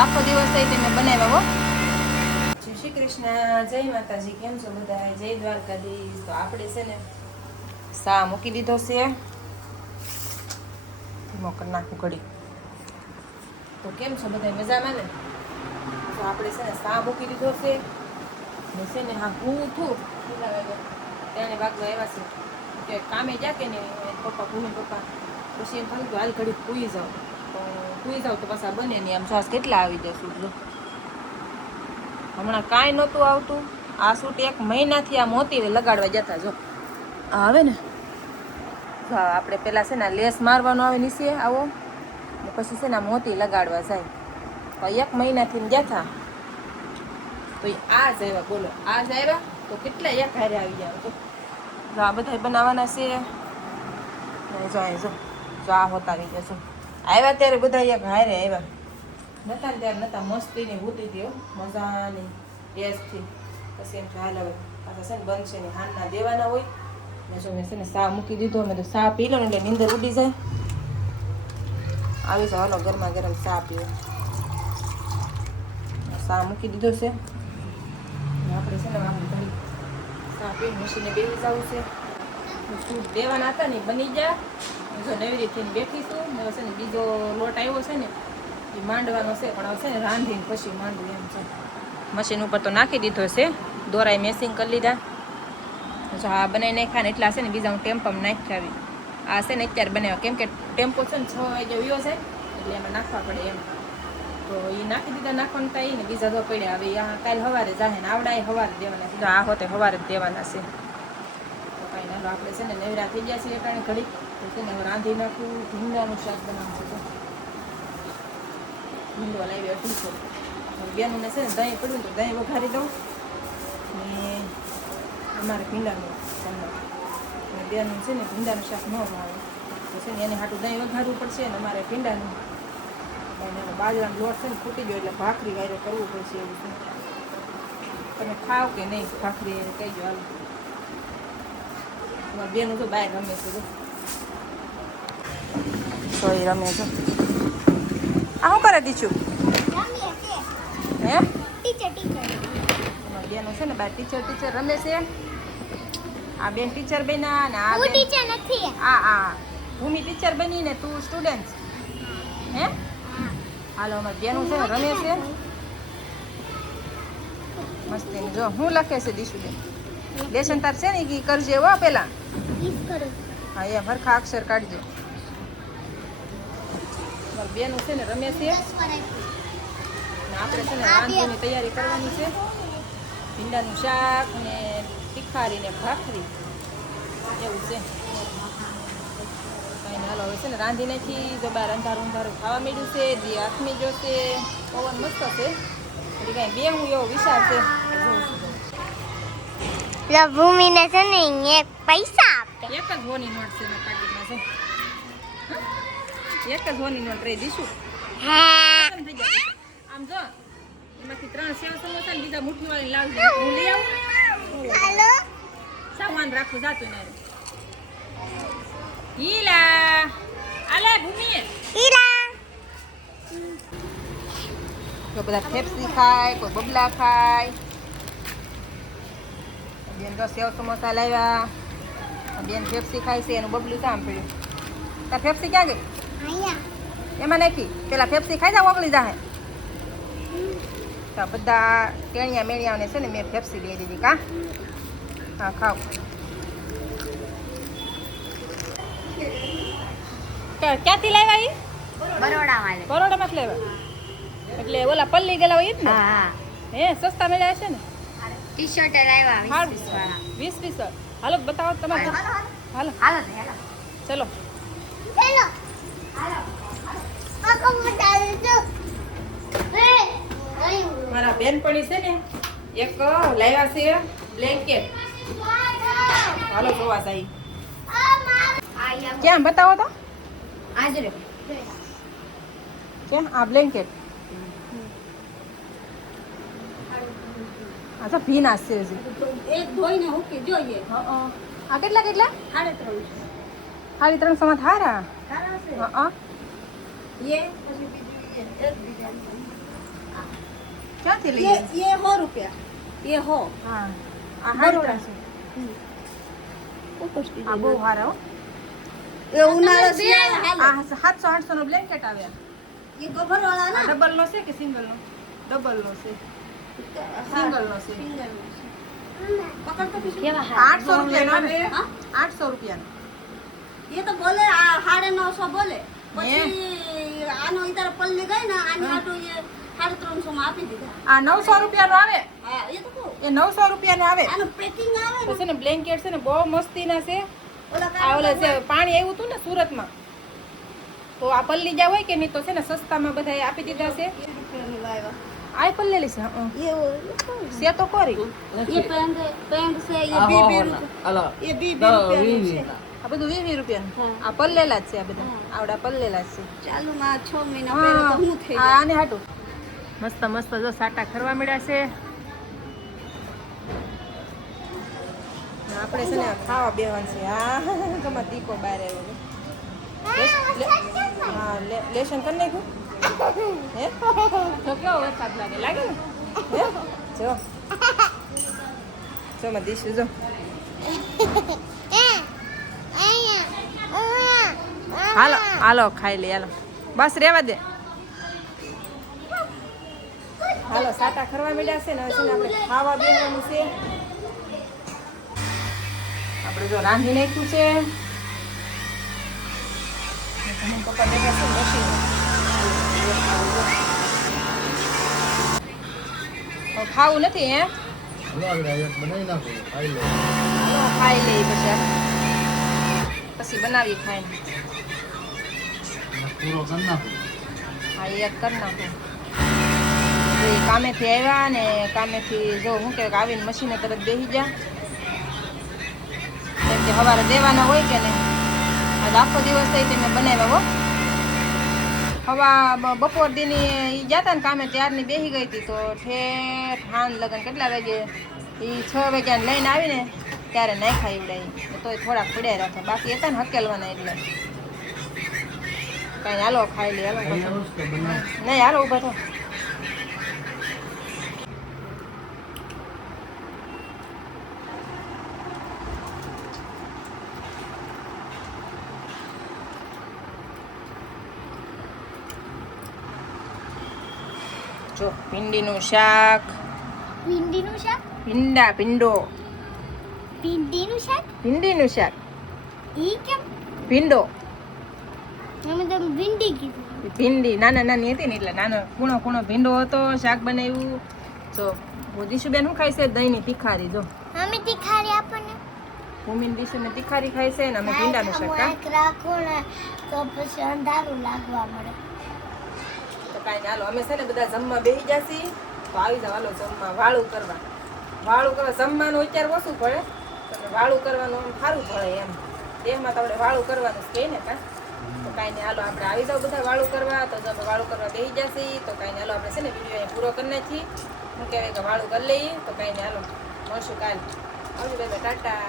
આખો દિવસ થઈ મેં બનાવ્યા હો. જય શ્રી કૃષ્ણ, જય માતાજી. કેમ છો બધા? જય દ્વારકાધીશ. તો આપણે છે ને સા મૂકી દીધો છે. મોકર નાખું ઘડી. તો કેમ છો બધા? મજામાં ને? તો આપણે છે ને સા મૂકી દીધો છે ને છે ને હા હું છું તેને વાગવા આવ્યા છે કે કામે જા કે ને પપ્પા ભૂમિ પપ્પા પછી એમ થયું કે હાલ ઘડી પૂઈ જાઉં. તો પૂઈ જાઉં તો પાછા બને નહીં. આમ શ્વાસ કેટલા આવી જાય સૂટ જો. હમણાં કાંઈ નહોતું આવતું. આ સૂટ 1 મહિનાથી આ મોતી લગાડવા જતા જો આવે ને. આપણે પેલા છે ને લેસ મારવાનો આવે નીચે આવો ને પછી છે ને મોતી લગાડવા જાય. તો 1 મહિનાથી જતા તો આ જ આવ્યા. બોલો આ જ આવ્યા તો કેટલા એક હારે આવી જાય. તો આ બધા બનાવવાના છે. જો આ હોતા આવી જશો. આવ્યા ત્યારે બધા એક હારે આવ્યા નતા ને ત્યારે નતા. મસ્તીની હોતી હતી મજાની ટેસ્ટથી. પછી એમ હાલ હવે પાછા છે ને બનશે ને હાનના દેવાના હોય ને. જો મેં છે ને સા મૂકી દીધો. મેં તો સા પી લો ને એટલે નીંદર ઉડી જાય. આવી જાવ હાલો ગરમા ગરમ સા પીવો. સા મૂકી દીધો છે. આપણે છે ને આપણે ઘડી સા પીને મશીને બેસી જવું છે. સૂટ દેવાના હતા ને બની ગયા. જો નવી રીતે બેઠીશું. હવે છે ને બીજો લોટ આવ્યો છે ને એ માંડવાનો છે. પણ હવે છે ને રાંધીને પછી માંડવું એમ છે. મશીન ઉપર તો નાખી દીધો છે. દોરાય મેસિંગ કરી લીધા. જો આ બનાવી નાખ્યા ને એટલા છે ને બીજા હું ટેમ્પોમાં નાખી આવી. આ છે ને અત્યારે બનાવ્યા કેમ કે ટેમ્પો છે ને 6 વાગે વ્યો છે એટલે એમાં નાખવા પડે એમ. તો એ નાખી દીધા. નાખવાનું થાય ને બીજા તો પડ્યા. હવે કાલે સવારે જાહે ને આવડા સવારે દેવાના છે. આ હોતે સવારે જ દેવાના છે. તો કાંઈ ના આપણે છે ને નવરા થઈ ગયા છીએ એટલે ઘડી તો છે ને રાંધી નાખું. ભીંડાનું શાક બનાવવું છે. ભીંડો લાવી અઢીસો. બેનને છે ને દહીં પડ્યું તો દહીં વઘારી દઉં ને અમારે ભીંડાનું અને બેનું છે ને ભીંડાનું શાક ન ભાવે તો છે ને એને હાટું દહીં વઘારવું પડશે ને અમારે ભીંડાનું અને બાજરાનો લોટ છે ને ફૂટી ગયો એટલે ભાખરી વાયરો કરવું પડશે એવું છે. તમે ખાવ કે નહીં ભાખરી એને કહીજો હાલ. અમારે બેનું તો બહાર રમે છે તો એ રમે છે. આ શું કરે દીચું? હે બેનો છે ને બાર ટીચર રમે છે. આ બેન ટીચર બન્યા ને આ બેન ટીચર નથી. આ ભૂમિ ટીચર બની ને તું સ્ટુડન્ટ હે. હાલો અમાર બેનો છે ને રમે છે મસ્તી. જો હું લખે છે દીશુબેન લેસન તાર છે ને ઈ કરજે હો પેલા. હા એ હરખા અક્ષર કાઢજે. અમાર બેનો છે ને રમે છે. આપણે છે ને રાંધવાની તૈયારી કરવાની છે. ભીંડાનું શાક ને તીખારી ને ભાખરી એવું છે. કાંઈ હાલો હવે છે ને રાંધી નાખી. જો બાર અંધારું ખાવા માંડ્યું છે. જે આથમી જોશે પવન મસ્ત છે એટલે કાંઈ બે હું એવો વિચાર છે. ભૂમિને છે ને એક પૈસા આપે. એક જ હોની નોટ છે એના પાકીટમાં છે. એક જ હોની નોટ રહી દીશું. થઈ જાય આમ જો એમાંથી 3 સેવ સમોસા ને બીજા મુઠ્ઠી વાળી લાવજો. હું લઈ આવું. હાલો સામાન રાખું જાતું ને હીલા આલે ભૂમિ ઈલા. તો બધા ફેફસી ખાય, કોઈ બબલા ખાય. બેન તો સેવ સમોસા લાવ્યા. બેન ફેફસી ખાય છે એનું બબલું કામ પડ્યું. તાર ફેફસી ક્યાં ગઈ? એમાં નાખી પેલા ફેફસી ખાઈ જા ઓગળી જાહે. તો બધા ટેણિયા મેણિયાઓને છે ને મેં ફેફસી લઈ દીધી. કા હા ખાવ. ક્યાંથી લાવ્યા ઈ? બરોડામાં લાવ્યા. એટલે ઓલા પલ્લી ગયેલા હોય જ ને. હે સસ્તા મળ્યા છે ને. ટી શર્ટ લાવ્યા 20 વાળા. 20 હાલો બતાવો તમારે. હાલો ચલો મારા બેનપણી છે ને એક લાવ્યા છે બ્લેન્કેટ. હાલો જોવા જાય. ક્યાં બતાવો તો. ક્યાં આ બ્લેન્કેટ? આ તો ભીના છે હજી. એક ધોઈને મૂકી જોઈએ. આ કેટલા 350 માં થારા. સારા છે. હા એ પછી બીજું એક ડિઝાઇન ક્યાંથી લઈ ये આવી? ये 100 रुपया ये 100 હા આ હારોડા છે. આ બહુ સારા હો. ये उनाળો શિયાળો હાલે આ 700-800 નો બ્લેન્કેટ આવ્યા. ये ગોબર વાળા આ ના ડબલ નો છે કે સિંગલ નો? ડબલ નો છે. સિંગલ નો છે. પકડ તો પીછું કેવા 800 રૂપિયાનો આવે. હા? 800 રૂપિયાનો. ये तो बोले 950 बोले પછી આનો ઈધર પલ્લી ગઈ ને આની આટો ये 350 માં આપી દીધા આ 900 રૂપિયાનો આવે. હા એ તો કહું એ 900 રૂપિયાનો આવે. આનું પેકિંગ આવે તો ને છે ને બ્લેન્કેટ છે ને બહુ મસ્તીના છે. ઓલા આ ઓલા જે પાણી આવ્યું હતું ને સુરતમાં, તો આ પલ્લી જા હોય કે નહીં, તો છે ને સસ્તામાં બધાએ આપી દીધા છે. 1 રૂપિયાનું લાવ્યા આ પલ્લેલી છે. હં. છે તો કોરી. ये पेंट से ये 20 रुपया ये 20 रुपया છે આ બધું 20 રૂપિયાનું. હા. આ પલ્લેલા જ છે. આ બધા આવડા પલ્લેલા જ છે. ચાલુ માં 6 મહિના પહેલા તો હું થઈ હા, આને હાટું મસ્ત મસ્ત જો સાટા ખરવા મળ્યા છે. ને આપણે છે ને ખાવા બેવાનું છે. હા ગમે દીકો બહાર આવ્યો છે. હા લેશન કરી નાખ્યું હે? તો કેવો વરસાદ લાગે ને હે? જો જો માં દીશું જો. હાલો હાલો ખાઈ લે હાલો, બસ રેવા દે. હાલો સાટા ખરવા મળ્યા છે ને હવે છે ને આપણે ખાવા બેસવાનું છે. આપણે જો રાંધી નાખ્યું છે. મમ્મી પપ્પા બેઠા છે મશીન. ખાવું નથી હે? હાલો ખાઈ લઈએ પછી બનાવી ખાઈને. હા એક કરી નાખું. તો એ કામેથી આવ્યા ને કામેથી જો શું કહેવાય કે આવીને મશીને તરત બેસી ગયા. કેમ કે સવારે દેવાના હોય કે નહીં. આજ આખો દિવસ થઈ તે મેં બનાવ્યા હો. બપોર દીની એ ગયા હતા ને કામે ત્યારની બેસી ગઈ હતી, તો ઠેઠ હાન લગન કેટલા વાગે એ 6 વાગ્યાને લઈને આવીને ત્યારે નાખ્યા ઈવડાય. તોય થોડાક પડ્યા રાખે, બાકી હતા ને હકેલવાના એટલે કાંઈ હાલો ખાઈ લે. હાલો નહીં હાલો ઊભા થો. જો ભીંડીનું શાક. ભીંડીનું શાક ભીંડો ભીંડીનું શાક ભીંડીનું શાક. ઈ કેમ ભીંડો અમે તો ભીંડી કીધું. ભીંડી નાના નાની હતી ને એટલે નાનો કૂણો કૂણો ભીંડો હતો. શાક બનાવ્યું. જો દીશુબેન શું ખાય છે? દહીંની તીખારી. જો અમે તીખારી આપણને ભૂમિન દીશુને તીખારી ખાય છે ને અમે ભીંડાનું શાક. રાખો ને તો પછી અંધારું લાગવા મળે. તો કાંઈ હાલો અમે છે ને બધા જમવા બેસી જશી. તો આવી જાવ હાલો જમવા. વાળું કરવા જમવાનું અત્યારે ઓછું પડે, પણ વાળું કરવાનું આમ સારું પડે એમ. દેહમાં તો આપણે વાળું કરવાનું જ કહે ને કાં. તો કાંઈ નહીં હાલો આપણે આવી જાવ બધા વાળું કરવા. તો જો અમે વાળું કરવા બેસી જશી. તો કાંઈ નહીં હાલો આપણે છે ને વિડીયો અહીં પૂરો કરી નાખીએ. શું કહેવાય કે વાળું કરી લઈએ. તો કાંઈ નહીં હાલો મળશું કાલ. આવજો ભાઈ ટાટા.